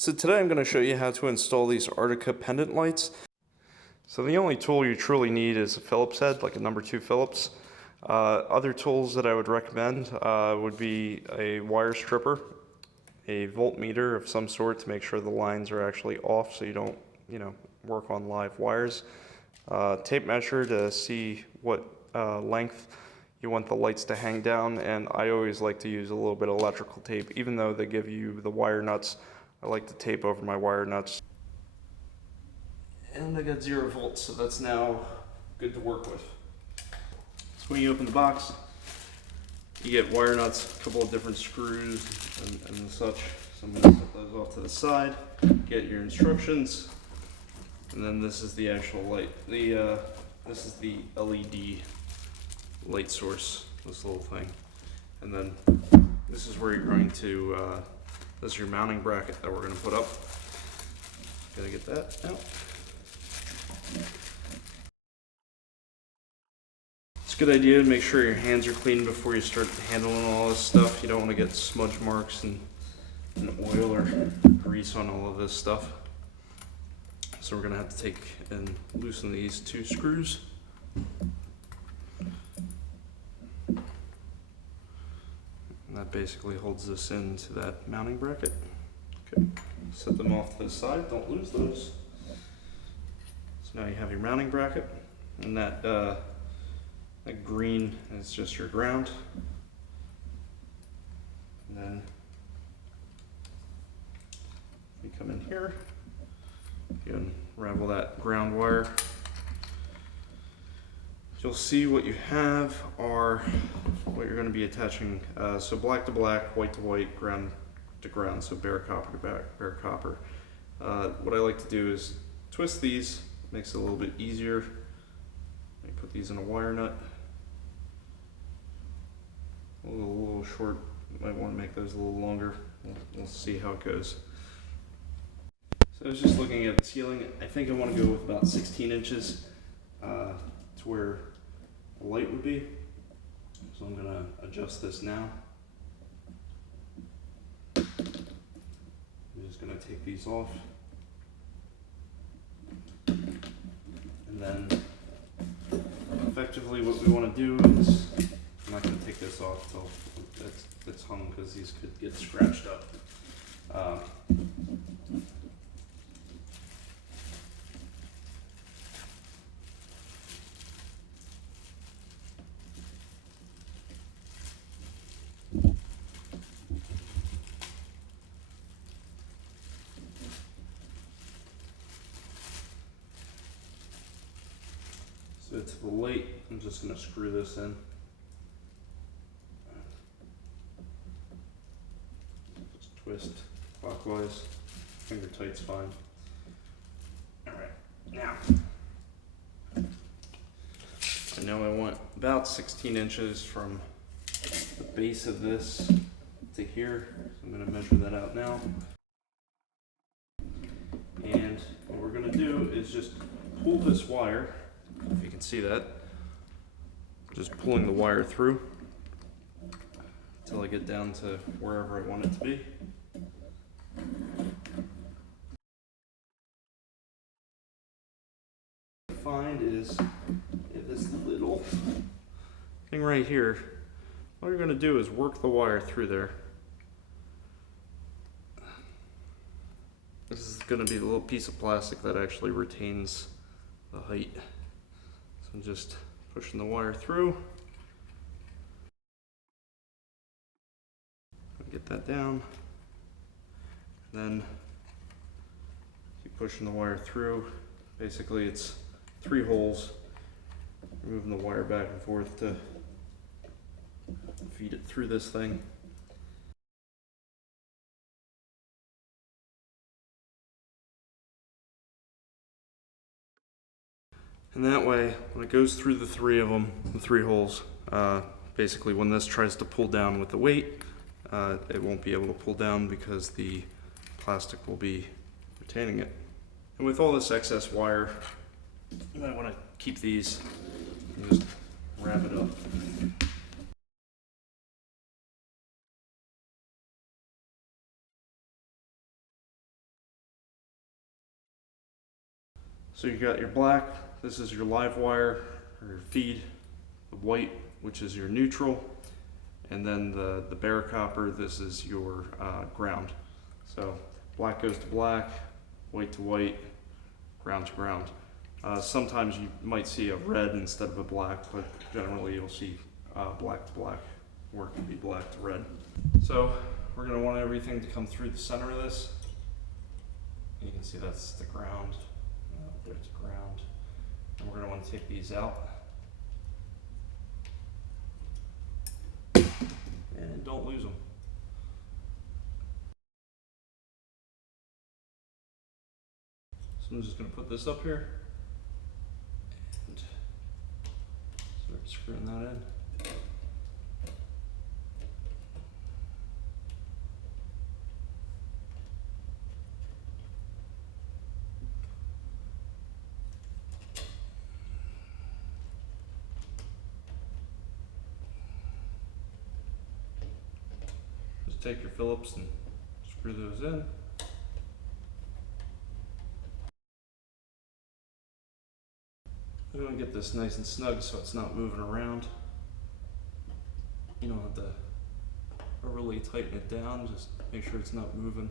So today I'm going to show you how to install these Artika pendant lights. So the only tool you truly need is a Phillips head, like a number 2 Phillips. Other tools that I would recommend would be a wire stripper, a voltmeter of some sort to make sure the lines are actually off so you don't, work on live wires. Tape measure to see what length you want the lights to hang down, and I always like to use a little bit of electrical tape. Even though they give you the wire nuts, I like to tape over my wire nuts. And I got 0 volts, so that's now good to work with. So when you open the box, you get wire nuts, a couple of different screws and such. So I'm going to set those off to the side, get your instructions, and then this is the actual light. This is the LED light source, this little thing. And then this is where you're going to, this is your mounting bracket that we're going to put up. Gotta get that out. It's a good idea to make sure your hands are clean before you start handling all this stuff. You don't want to get smudge marks and oil or grease on all of this stuff. So we're going to have to take and loosen these 2 screws. And that basically holds this into that mounting bracket. Okay, set them off to the side, don't lose those. So now you have your mounting bracket, and that green is just your ground. And then you come in here, you unravel that ground wire. You'll see what you have are what you're going to be attaching. So black to black, white to white, ground to ground, so bare copper to bare copper. What I like to do is twist these, makes it a little bit easier. I put these in a wire nut. A little short, might want to make those a little longer. We'll see how it goes. So I was just looking at the ceiling. I think I want to go with about 16 inches to where the light would be. So I'm going to adjust this now. I'm just going to take these off. And then effectively what we want to do is, I'm not going to take this off until it's hung because these could get scratched up. So to the light, I'm just going to screw this in. Just twist clockwise. Finger tight's fine. Alright, now I know I want about 16 inches from the base of this to here. So I'm going to measure that out now. And what we're going to do is just pull this wire. If you can see that, just pulling the wire through until I get down to wherever I want it to be. What I find is this little thing right here, all you're going to do is work the wire through there. This is going to be the little piece of plastic that actually retains the height. So I'm just pushing the wire through. Get that down. Then keep pushing the wire through. Basically it's 3 holes. Moving the wire back and forth to feed it through this thing. And that way, when it goes through the 3 of them, the 3 holes, basically when this tries to pull down with the weight, it won't be able to pull down because the plastic will be retaining it. And with all this excess wire, you might want to keep these and just wrap it up. So you got your black, this is your live wire or your feed, the white, which is your neutral, and then the bare copper, this is your ground. So black goes to black, white to white, ground to ground. Sometimes you might see a red instead of a black, but generally you'll see black to black, or it can be black to red. So we're going to want everything to come through the center of this. You can see that's the ground, there's ground. And we're going to want to take these out. And don't lose them. So I'm just going to put this up here and start screwing that in. Just take your Phillips and screw those in. We want to get this nice and snug so it's not moving around. You don't have to overly tighten it down, just make sure it's not moving.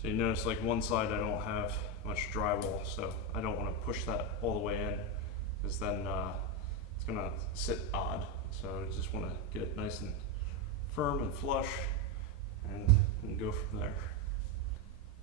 So you notice like one side I don't have much drywall, so I don't want to push that all the way in because then it's going to sit odd. So I just want to get it nice and firm and flush and go from there.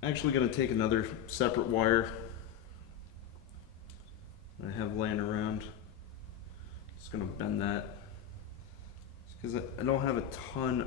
I'm actually going to take another separate wire I have laying around. Just going to bend that because I don't have a ton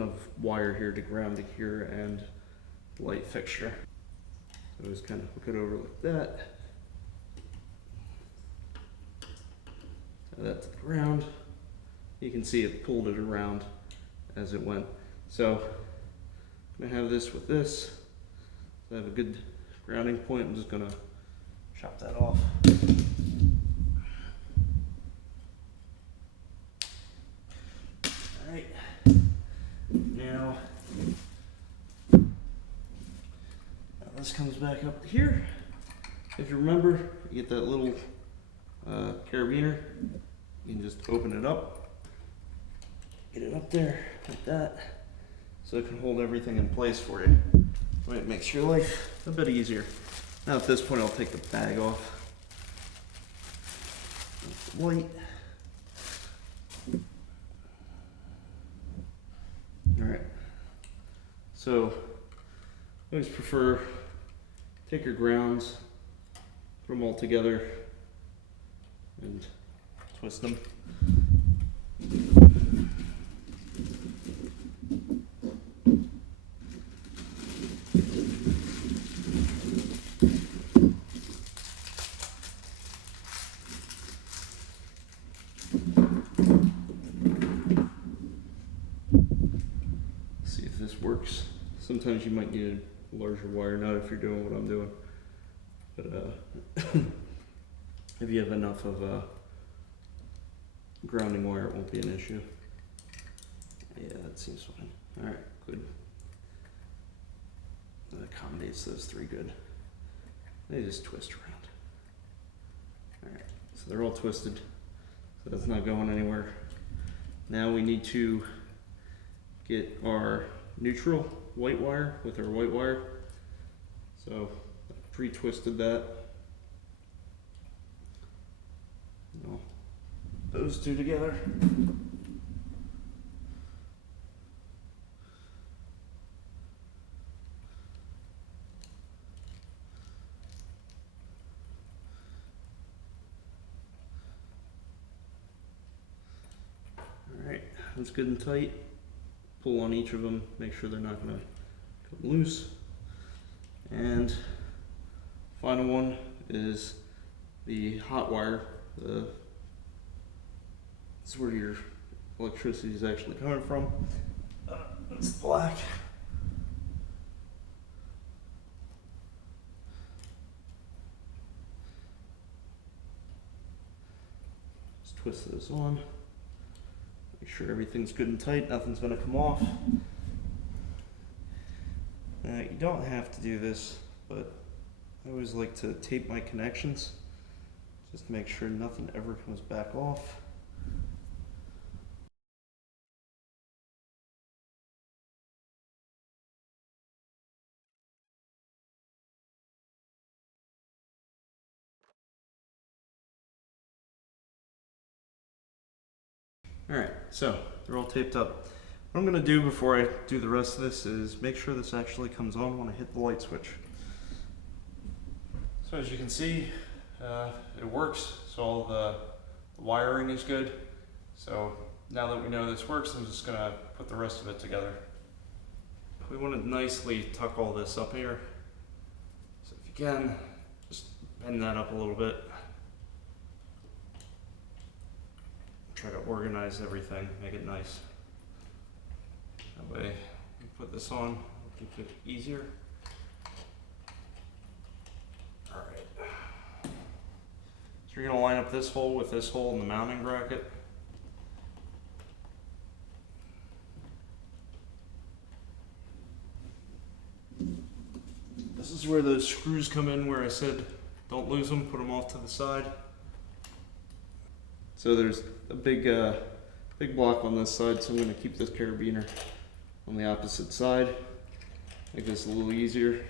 of wire here to ground to here and light fixture. So just kind of hook it over like that. Tie that to the ground. You can see it pulled it around as it went. So I'm going to have this with this. So I have a good grounding point. I'm just going to chop that off. Alright. Now this comes back up here. If you remember, you get that little carabiner. You can just open it up. Get it up there like that. So it can hold everything in place for you. So it makes your life a bit easier. Now at this point I'll take the bag off. White. Alright. So I always prefer take your grounds, put them all together and twist them. See if this works. Sometimes you might need a larger wire, not if you're doing what I'm doing, but if you have enough of grounding wire, it won't be an issue. Yeah, that seems fine. Alright, good. That accommodates those three good. They just twist around. Alright, so they're all twisted, so that's not going anywhere. Now we need to get our neutral white wire with our white wire. So I pre-twisted that. Those two together. Alright, that's good and tight. Pull on each of them, make sure they're not going to come loose. And final one is the hot wire. This is where your electricity is actually coming from. It's black. Just twist this on. Make sure everything's good and tight, nothing's going to come off. You don't have to do this, but I always like to tape my connections just to make sure nothing ever comes back off. Alright, so they're all taped up. What I'm going to do before I do the rest of this is make sure this actually comes on when I hit the light switch. So as you can see, it works, so all the wiring is good. So now that we know this works, I'm just going to put the rest of it together. We want to nicely tuck all this up here. So if you can, just bend that up a little bit. Try to organize everything, make it nice. That way, you put this on, it'll keep it easier. Alright. So you're going to line up this hole with this hole in the mounting bracket. This is where those screws come in, where I said don't lose them, put them off to the side. So there's a big block on this side, so I'm going to keep this carabiner on the opposite side. Make this a little easier.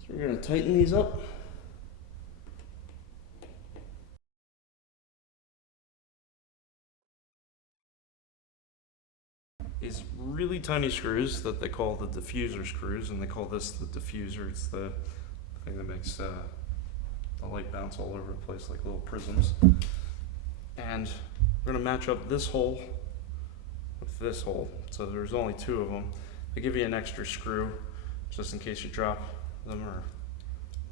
So we're going to tighten these up. These really tiny screws that they call the diffuser screws, and they call this the diffuser. It's the thing that makes the light bounce all over the place like little prisms. And we're going to match up this hole with this hole. So there's only two of them. They give you an extra screw just in case you drop them or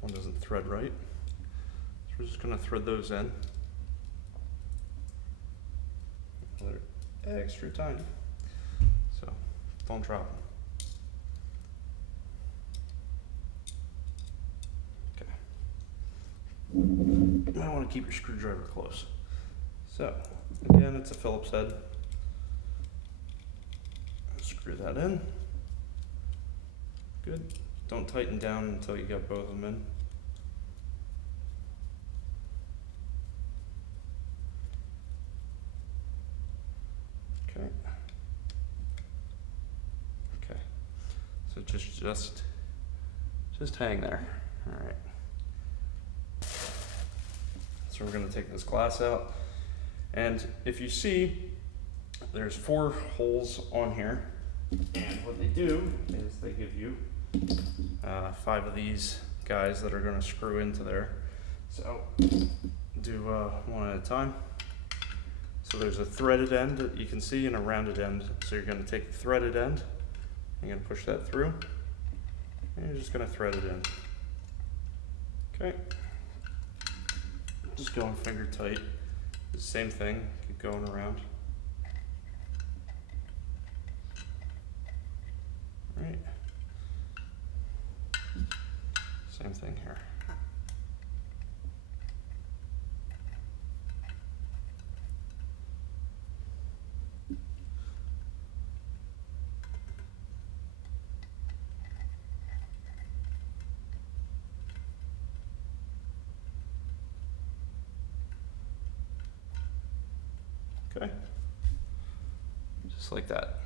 one doesn't thread right. So we're just going to thread those in. They're extra tiny. So don't drop them. Okay. You might want to keep your screwdriver close. So again, it's a Phillips head. Screw that in. Good. Don't tighten down until you got both of them in. Okay. Okay. So just hang there. All right. So we're going to take this glass out, and if you see, there's 4 holes on here, and what they do is they give you 5 of these guys that are going to screw into there. So do one at a time. So there's a threaded end that you can see and a rounded end. So you're going to take the threaded end, you're going to push that through, and you're just going to thread it in. Okay. Just going finger tight. The same thing, keep going around. All right. Same thing here. Okay, just like that.